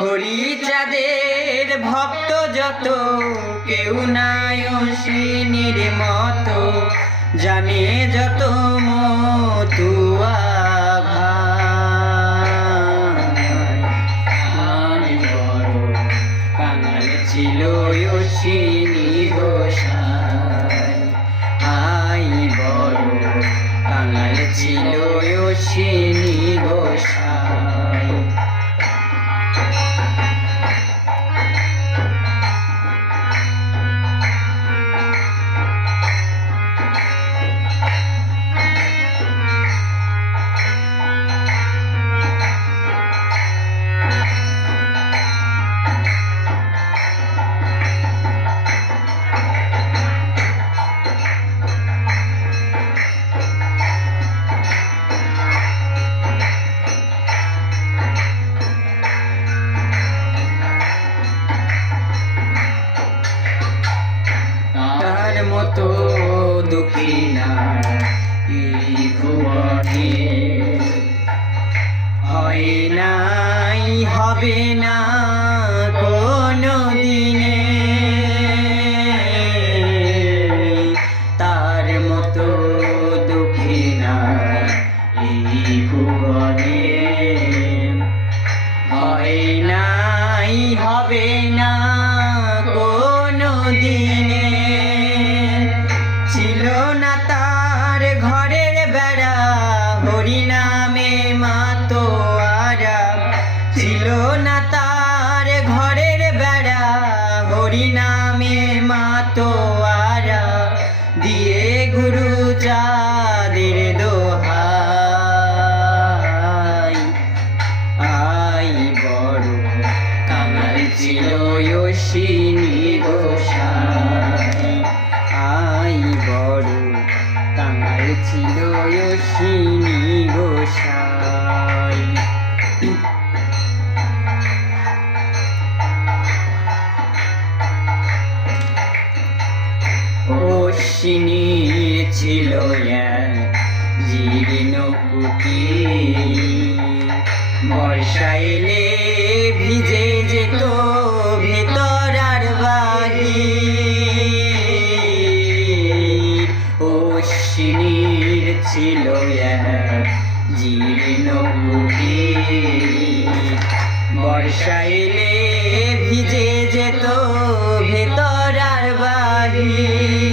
হরিচাঁদের ভক্ত যত কেউ নাই অশ্বিনীর মতো, জানে যত মতুয়া ভাই বড় কাঙাল ছিল অশ্বিনী গোসাই। আই বড় কাঙাল ছিল অশ্বিনী গোসাই। মতো দুঃখী না এই ভুবনে হয় নাই, হবে না কোনো দিনে। তার মতো দুঃখী না এই ভুবনে হয় নাই, হবে না কোনো দিনে। ছিল না তার ঘরের বেড়া হরিনামে মাতোয়ারা, ছিল না তার ঘরের বেড়া হরিনামে মাতোয়ারা। দিয়ে গুরু চাঁদের দোহাই, আই বড় কাঙাল ছিল অশ্বিনী গোসাই। আই বড় কাঙাল ছিল অশ্বিনী গোসাই। অশ্বিনীর ছিল জীর্ণ কুটির, বর্ষা এলে ভিজে যেত ভেতর আর বাহির। অশ্বিনীর ছিল জীর্ণ কুটির, বর্ষা এলে ভিজে যেত ভেতর আর বাহির।